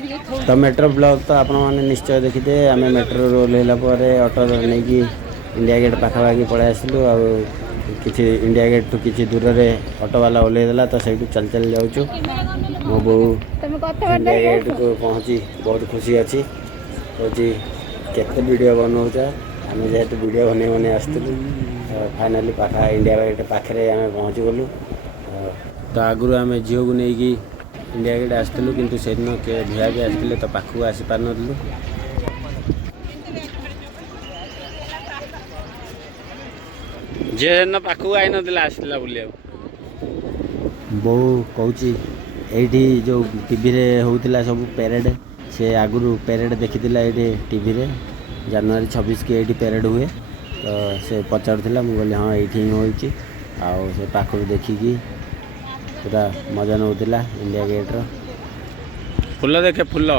तो metro blog तो आपण मैंने निश्चय देखिथे आम मेट्रो ओह्लैला ऑटो नहीं कि इंडिया गेट पाखापाखि पलि आसलु आ कि इंडिया गेट टू कि दूर में ऑटो वाला ओह्लैदेला तो सही चल चल जाऊँ मो बो इंडिया गेट को पहुँची बहुत खुशी अच्छी कहे केते वीडियो बनाऊच आम जेहेतु वीडियो बन बन आसलु फाइनाली पाखा इंडिया गेट पाखे आम पहुँची गलु तो आगु आम झील को लेकिन इंडिया गेट आसलु कि से दिन के भिया भी आसते तो पाखक आसी पार नलु जेन पाखक आई ना आसला बुलिया बो कहूँ ये जो टीवी रे होता सब पेरेड से आगु पेरेड देखी ये टीवी रे जनवरी 26 की ये पेरेड हुए तो से पचारूला मुझे हाँ ये ही होती से पाखक देखिकी पूरा मजा नौला इंडिया गेट रो फुल देखे फुल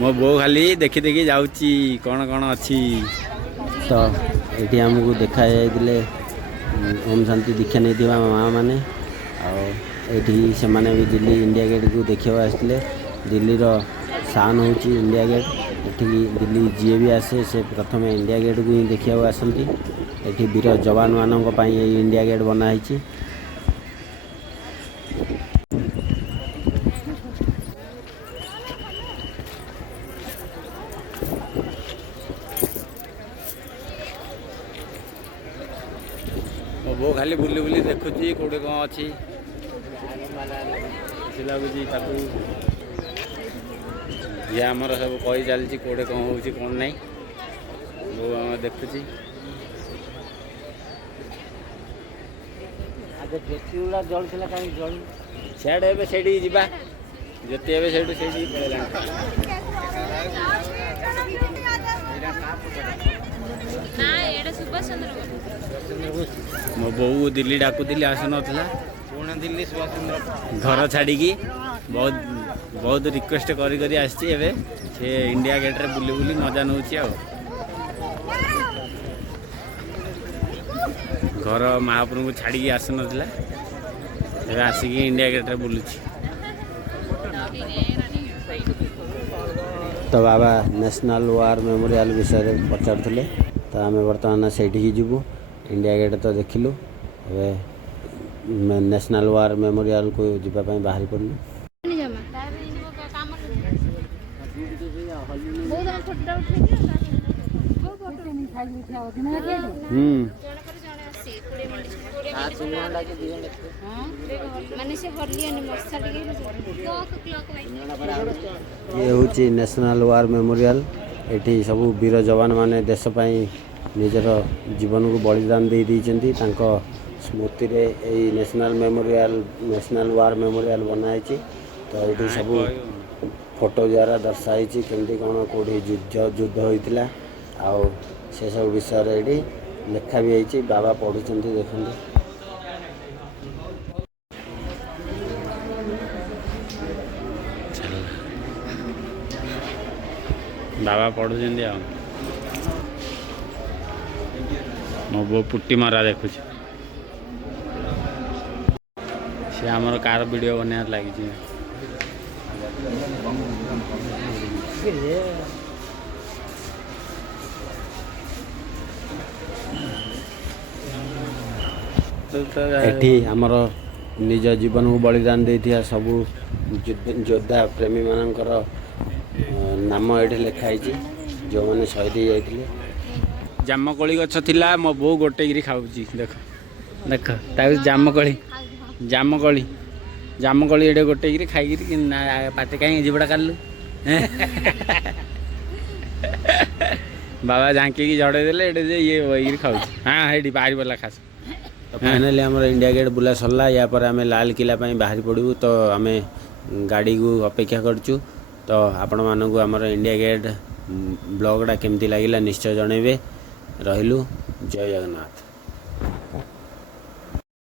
मो बो खाली देखी देखी जाऊँची कौन कौन अच्छी तो ये आमको देखा जाइए ओम शांति दीक्षा नहीं माँ मैंने आठी से माने भी दिल्ली इंडिया गेट को देखा आसते दिल्ली रो शान हूँ इंडिया गेट एठी दिल्ली जी भी आसे से प्रथम इंडिया गेट को ही देखा आसती एठी वीर जवान मानों इंडिया गेट बनाई वो खाली बुली बुली देखुची कौटे कौन अच्छी लगुच ये आमर सब कही चलती कौटे कौन हो कौन नहीं वो आम देखुची सियाड़े से जा ज्योति एवं से मो बो दिल्ली डाकुली आसु नाला दिल्ली घर छाड़ी बहुत बहुत रिक्वेस्ट करी आसी इंडिया गेट रे बुली बुली मजा नौ घर महापुर को छाड़ी आसु नाला आसिक इंडिया गेट रे बुलुची तो बाबा नेशनल वार मेमोरियल विषय पचारुले तो आम बर्तमान से जीवु इंडिया गेट तो देखिलु नेशनल वार मेमोरियल को जीवाई बाहरी पड़लु ये हूँ नेशनल वार मेमोरियल एठी सब वीर जवान माने देश पाई निजर जीवन को बलिदान दे देइचंती तांको स्मृति रे एई नेशनल वार मेमोरियल बनाई तो ये सब फोटो द्वारा दर्शाई केमती कौन कौटी युद्ध होता आउ से सब विषय ये लेखा भी है बाबा पढ़ुं देखते बाबा पढ़ुं आ मो बो पुट्टी मरा देखु सी आमर कार वीडियो बनार लगी एठी आमर निज जीवन को बलिदान देथिया सबू योद्धा प्रेमी मानकर नाम ये लिखाई जो मैंने शहीद हो जाते जामकोली गछ थिला मो बो गोटे गिरी खाऊची देख देख जामकोली जामकोली जामकोली ये गोटे गिरी खाई पाटे कहीं जीवड़ा कालु बाबा झांकी झड़े देले ये वही खाऊ हाँ है बाहरी वाला खास तो फाइनाली आमर इंडिया गेट बुला सरला या पर आम लाल किला बाहरी पड़ू तो आम गाड़ी को अपेक्षा करचु तो आपण मानू आमर इंडिया गेट ब्लॉगटा केमती लगिला निश्चय जनइबे रहिलु जय जगन्नाथ।